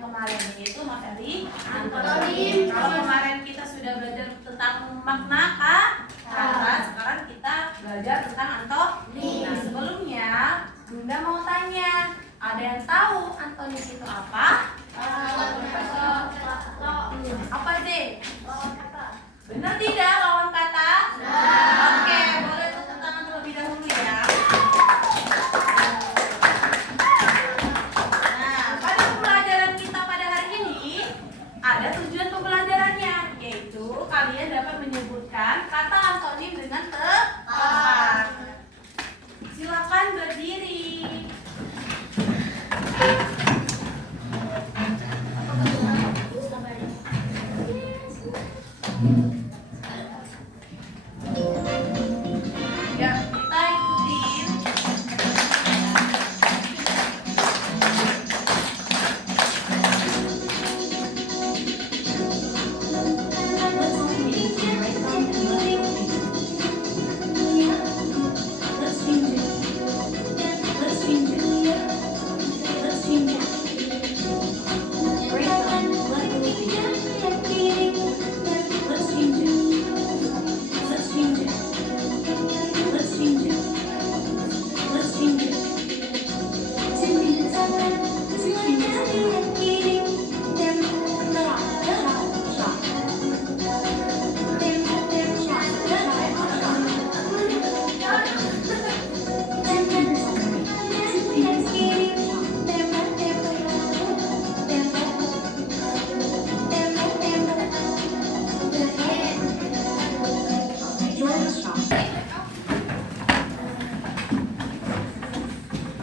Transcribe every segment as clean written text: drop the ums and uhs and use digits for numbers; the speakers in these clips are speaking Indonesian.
yang kemarin, yaitu materi antonim. Kalau kemarin kita sudah belajar tentang makna kata, sekarang kita belajar tentang antonim. Nah, sebelumnya Bunda mau tanya, ada yang tahu antonim itu apa? Apa deh? Benar tidak lawan kata? Oke, boleh tepuk tangan terlebih dahulu ya. Nah, pada pembelajaran kita pada hari ini ada tujuan pembelajarannya, yaitu kalian dapat menyebutkan kata antonim dengan tepat. Silakan berdiri. Ya, kita ikutin.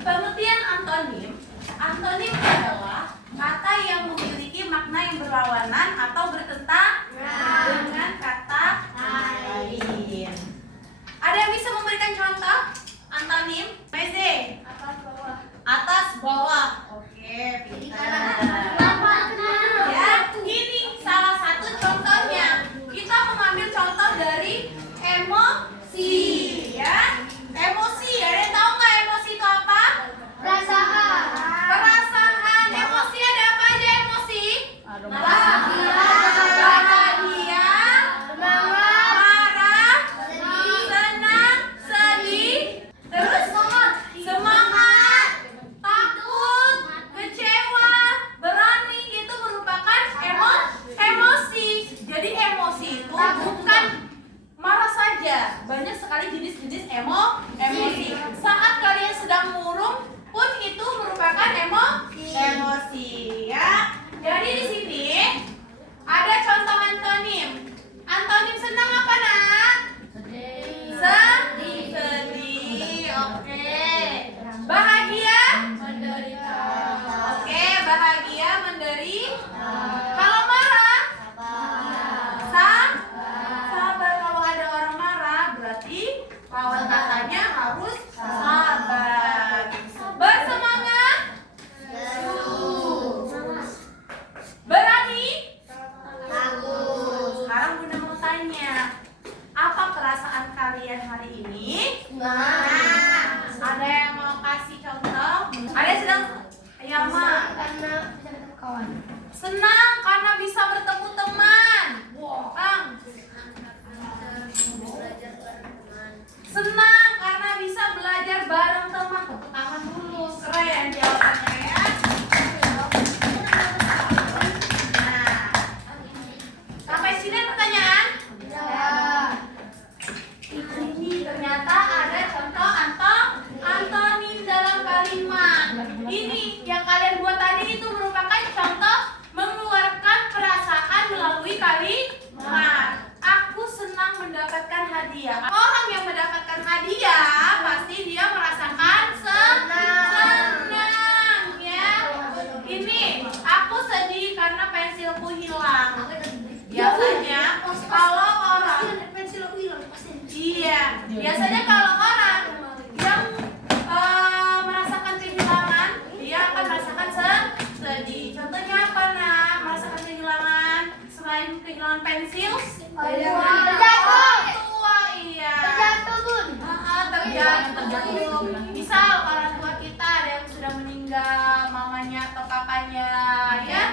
Pengertian antonim. Antonim adalah kata yang memiliki makna yang berlawanan atau bertentangan dengan kata lain. Ada yang bisa memberikan contoh antonim? Meze. Atas bawah. Oke, pintar. Ya, ini salah satu contohnya. Kita mengambil contoh dari emosi, ya. Emosi, ada yang tahu nggak emosi itu apa? Perasaan. Emosi ada apa aja emosi? Bahagia, marah, senang, sedih, terus semangat, takut, kecewa, berani, itu merupakan emosi. Jadi emosi itu bukan marah saja, banyak sekali jenis-jenis emosi. Saat kalian sedang murung pun itu merupakan emosi, ya. Jadi di sini ada contoh antonim. Antonim senang apa, Nak? Sedih. Oke. Bahagia? Menderita. Oke, bahagia, menderita. Kalau marah? Sabar. Kalau ada orang marah berarti lawan katanya harus sabar. Bersemangat? Berani? Sekarang Bunda mau tanya, apa perasaan kalian hari ini? Ada yang mau kasih contoh? Ada yang sedang? Ya, Ma. Senang karena bisa bertemu teman. Bang. Senang karena bisa belajar bareng teman. Tepuk tangan dulu. Keren jawabannya, ya. Nah, sampai sini pertanyaan? Ini ternyata ada contoh antonim dalam kalimat. Ini yang kalian buat tadi itu merupakan contoh mengeluarkan perasaan melalui kalimat. Aku senang mendapatkan hadiah. Orang yang mendapatkan hadiah pasti dia merasakan senang, ya. Ini aku sedih karena pensilku hilang. Biasanya kalau orang, iya, biasanya kalau orang yang merasakan kehilangan, dia akan merasakan sedih. Contohnya apa, Nak? Merasakan kehilangan selain kehilangan pensil? Terjatuh, iya. Terjatuh. Misal orang tua kita ada yang sudah meninggal, mamanya atau papanya, ya.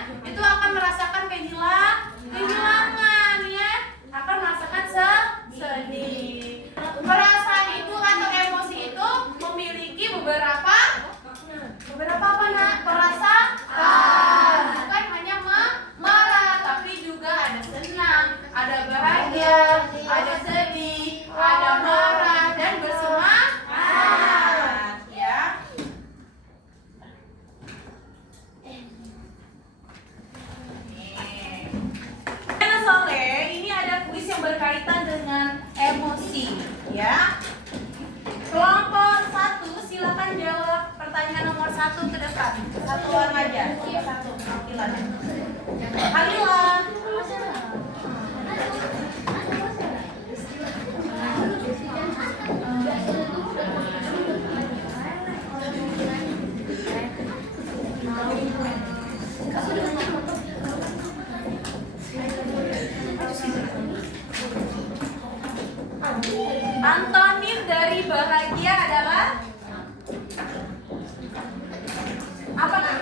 satu ke depan. Satu orang aja. Satu wakilan. Halila. Antonim dari bahagia adalah apa, Kak?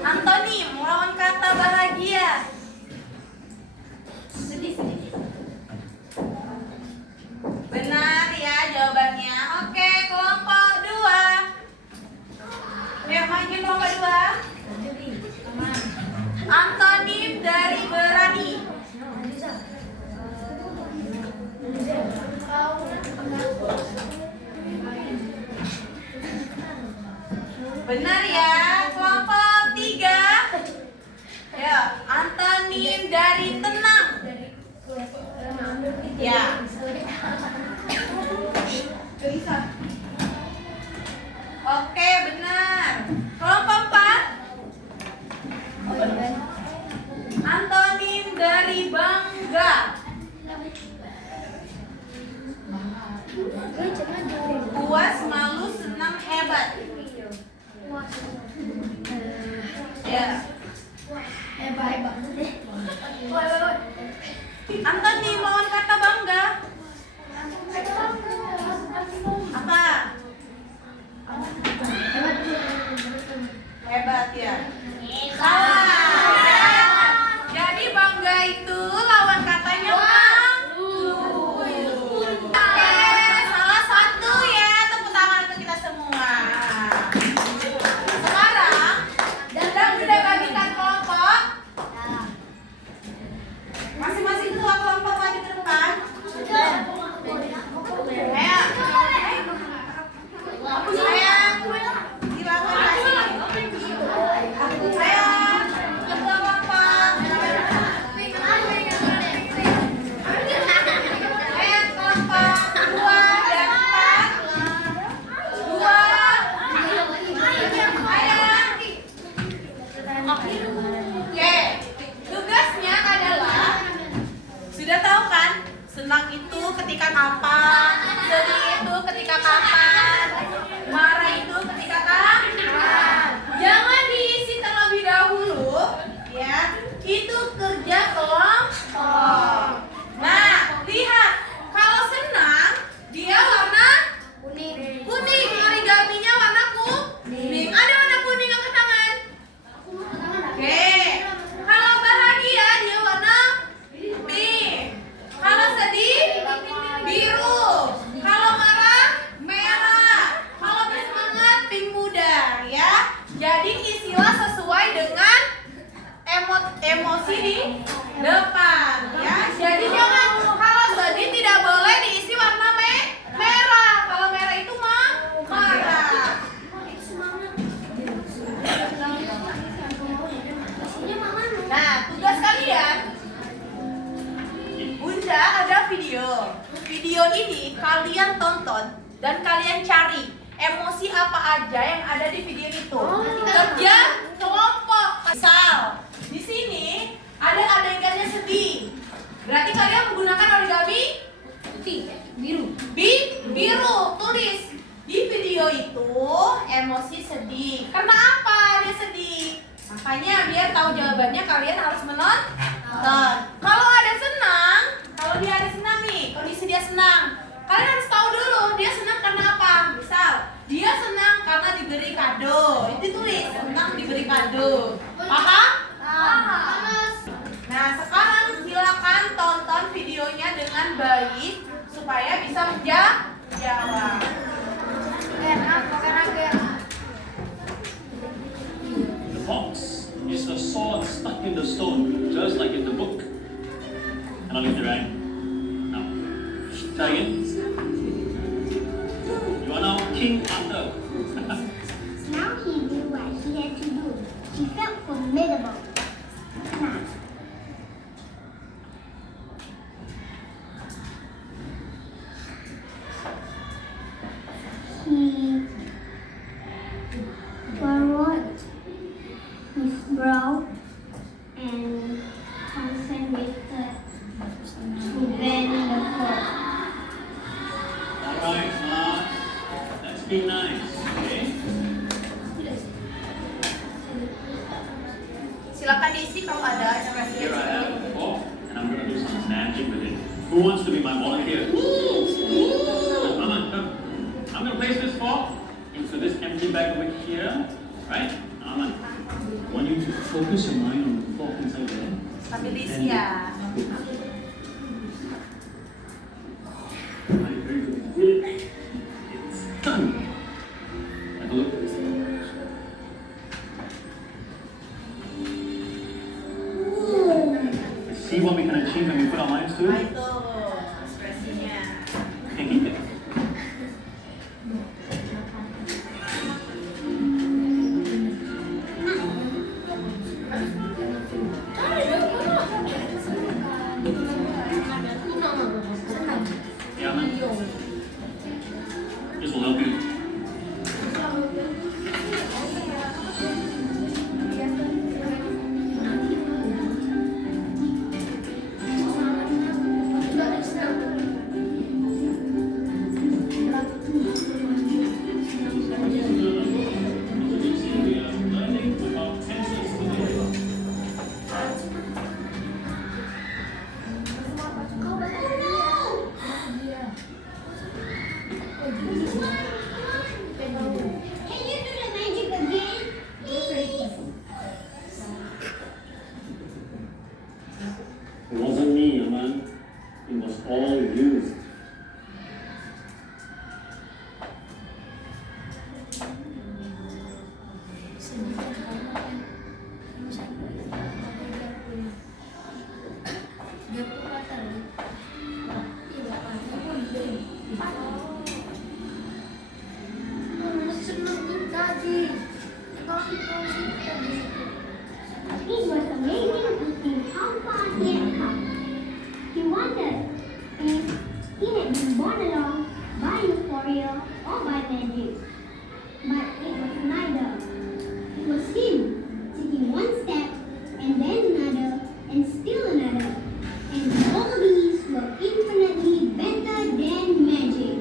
Antonim lawan kata bahagia. Sedih. Benar ya jawabannya. Oke, kelompok 2. Maju kelompok 2. Antonim dari berani. Benar ya, kelompok 3. Ya, antonim dari tenang. Ya. Oke, benar. Kelompok 4. Antonim dari bangga. Puas, malu, senang, hebat. Ya. Antonim lawan kata bangga. Apa? Hebat ya. Salah. Jadi bangga itu lawan katanya malu. Oke, salah satu ya. Tepuk tangan untuk kita semua. Sekarang sudah bagikan kelompok. Masing-masing ketua kelompok maju ke depan. Ayo. Senang itu ketika kapan, sedih itu ketika kapan, marah itu ketika kapan. Jangan diisi terlebih dahulu, ya. Itu kerja kelompok. Nah, lihat, kalau senang dia warna kuning. Origaminya warna kuning. Ada warna kuning, angkat tangan. Oke. Kalau bahagia dia warna pink. Kalau sedih, biru. Kalau marah, merah. Kalau bersemangat, pink muda, ya. Jadi isilah sesuai dengan emosi di depan, ya. Jadi jangan, kalau sedih tidak boleh diisi warna merah. Kalau merah itu marah. Nah, tugas kalian. Bunda ada video. Video ini kalian tonton dan kalian cari emosi apa aja yang ada di video itu. Kerja kelompok. Misal di sini ada adegannya sedih. Berarti kalian menggunakan origami biru. Tulis di video itu emosi sedih. Karena apa dia sedih? Makanya biar tahu jawabannya kalian harus menonton. Kalau ada senang, kalau dia ada senang nih, kondisi dia senang, kalian harus tahu dulu dia senang karena apa. Misal dia senang karena diberi kado. Itu tulis senang diberi kado. Paham? Nah, sekarang silakan tonton videonya dengan baik supaya bisa menjawab. The fox is the sword stuck in the stone, just like in the book. And I'll leave the right. Now, try again. You are now King Arthur. Now he knew what he had to do. He felt formidable. Now, he his brow and concentrated to bend the floor. Alright, class. Let's be nice, okay? Silakan diisi kalau ada ekspresinya. Here I have the fork, and I'm going to do some magic with it. Who wants to be my volunteer? Aman, come. I'm going to place this fork into this empty bag over here, right? Aman. I want you to focus your mind on the fork inside there. Sambil diisi ya. Right, very good. It's done. Have a look. See what we can achieve when we put our minds to Nah it? itu ekspresinya. Okay. Yeah, man. This will help you. Can you do the magic again? Please. It wasn't me, Aman. It was all you. It was amazing to see how far he had come. He wondered if he had been born along by euphoria or by magic. But it was neither. It was him taking one step and then another and still another. And all these were infinitely better than magic.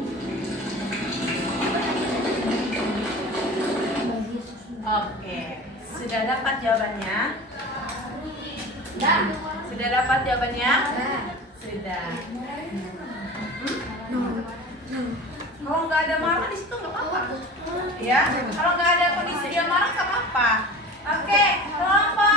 Oke, sudah dapat jawabannya? Sudah dapat jawabannya? Sudah. Kalau nggak ada marah di situ nggak apa-apa. Ya, kalau nggak ada kondisi dia marah nggak apa-apa. Oke, kelompok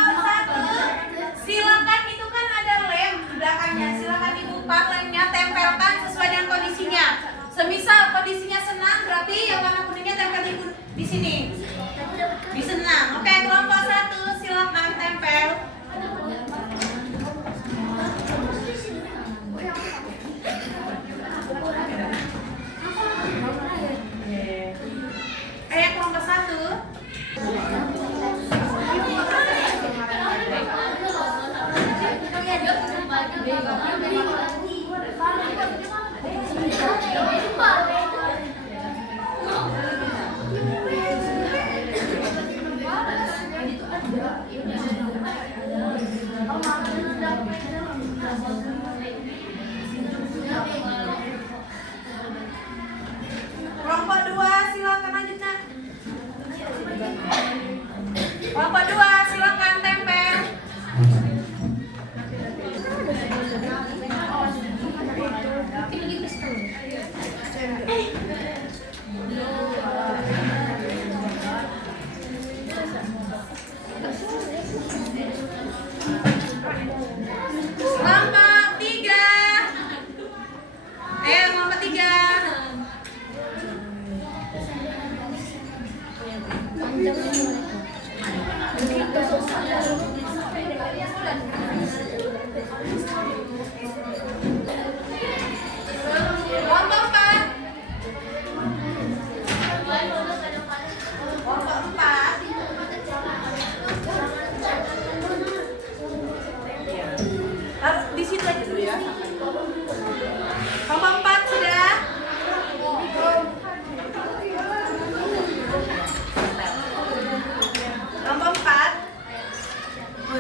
1. Silakan itu kan ada lem di belakangnya. Silakan dibuka lemnya, tempelkan sesuai dengan kondisinya. Semisal kondisinya senang, berarti yang warna kuningnya tempel di sini. Di senang. Oke, kelompok 1 silakan tempel. Ayo kelompok 1. Kelompok 2 silakan lanjut, Nak. Kelompok 2 silakan tempel.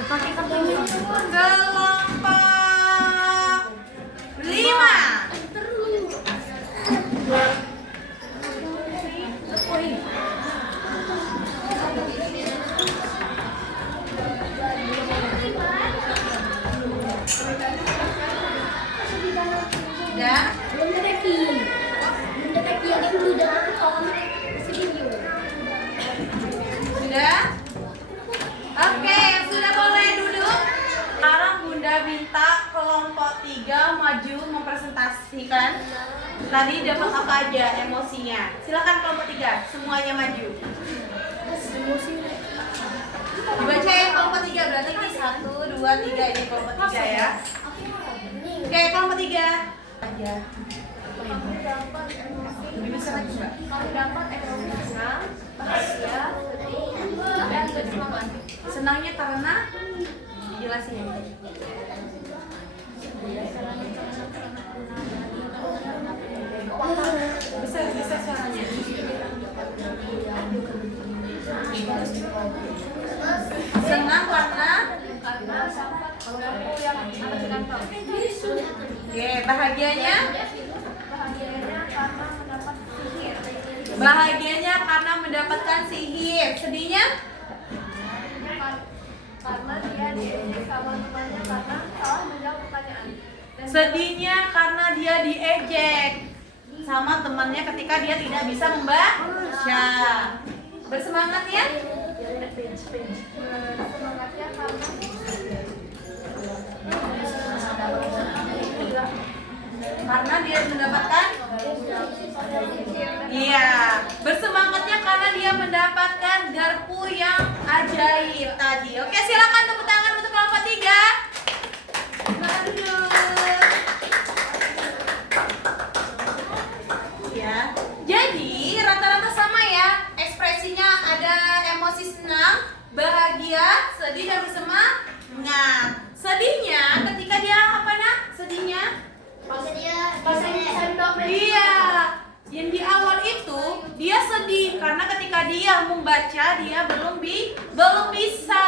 Kelompok 5. Sudah? Belum teki. Belum teki yang dulu jangan on. Video. Sudah? Oke, yang sudah boleh duduk. Sekarang Bunda minta kelompok 3 maju mempresentasikan tadi dapat apa aja emosinya. Silakan kelompok 3, semuanya maju. Dibaca ya kelompok 3, berarti ini 1, 2, 3 ini kelompok 3 ya. Oke, kelompok 3 aja. Lebih besar lagi Mbak. Kalau dapat ekonomi senang, bahagia, sedih, dan bersemangat. Senangnya karena dijelasin. Besar suaranya. Senang karena Kelompok yang anak ganteng. oke, bahagianya Bahagianya karena mendapat sihir. karena mendapatkan sihir. Sedihnya Karena dia diejek sama temannya karena salah menjawab pertanyaan. sedihnya karena dia diejek sama temannya ketika dia tidak bisa membaca. Bersemangat ya. Semangatnya Karena dia mendapatkan iya, bersemangatnya karena dia mendapatkan garpu yang ajaib tadi. Oke, silakan tepuk tangan untuk kelompok 3. Silakan duduk. Ya. Jadi, rata-rata sama ya. Ekspresinya ada emosi senang, bahagia, sedih dan bersemangat. Sedihnya ketika dia apa nah? Sedihnya iya, yang di awal itu dia sedih karena ketika dia membaca dia belum bisa.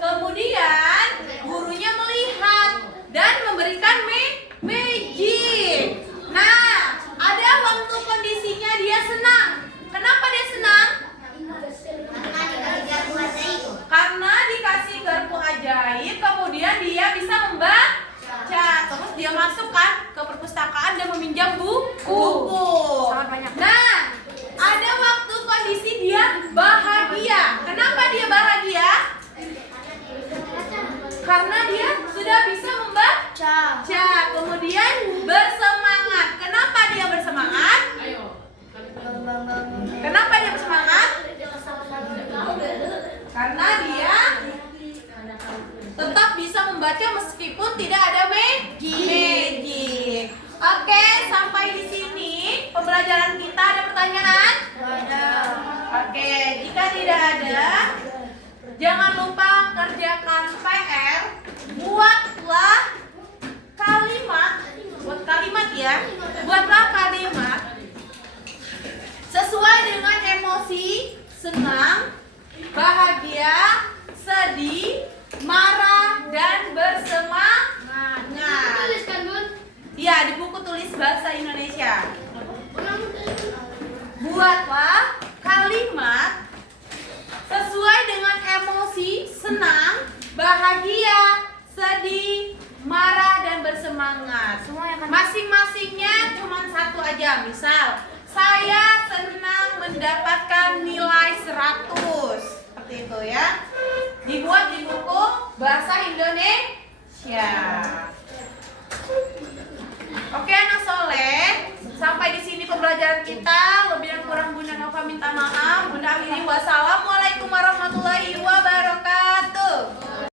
Kemudian gurunya melihat dan memberikan magic. Nah, ada waktu kondisinya dia senang. Kenapa dia senang? Karena dikasih garpu ajaib, kemudian dia bisa membaca. Terus dia masuk kan ke perpustakaan dan meminjam buku. Nah, ada waktu kondisi dia bahagia. Kenapa dia bahagia? Karena dia sudah bisa membaca. Kemudian bersemangat. Kenapa dia bersemangat? Kenapa dia bersemangat? Karena dia tetap bisa membaca meskipun tidak ada magic. Oke, sampai di sini pembelajaran kita. Ada pertanyaan? Ada. Oke, jika tidak ada, jangan lupa kerjakan PR. Buatlah kalimat ya. Buatlah kalimat sesuai dengan emosi senang, bahagia, sedih, marah, dan bersemangat. Tuliskan, Bun. Iya, di buku tulis bahasa Indonesia. Buatlah kalimat sesuai dengan emosi senang, bahagia, sedih, marah, dan bersemangat. Masing-masingnya cuma satu aja. Misal, saya senang mendapatkan nilai 100. Seperti itu ya. Dibuat di buku bahasa Indonesia. Oke anak soleh, sampai di sini pembelajaran kita. Lebih dan kurang Bunda Nova minta maaf. Bunda akhiri wassalamualaikum warahmatullahi wabarakatuh.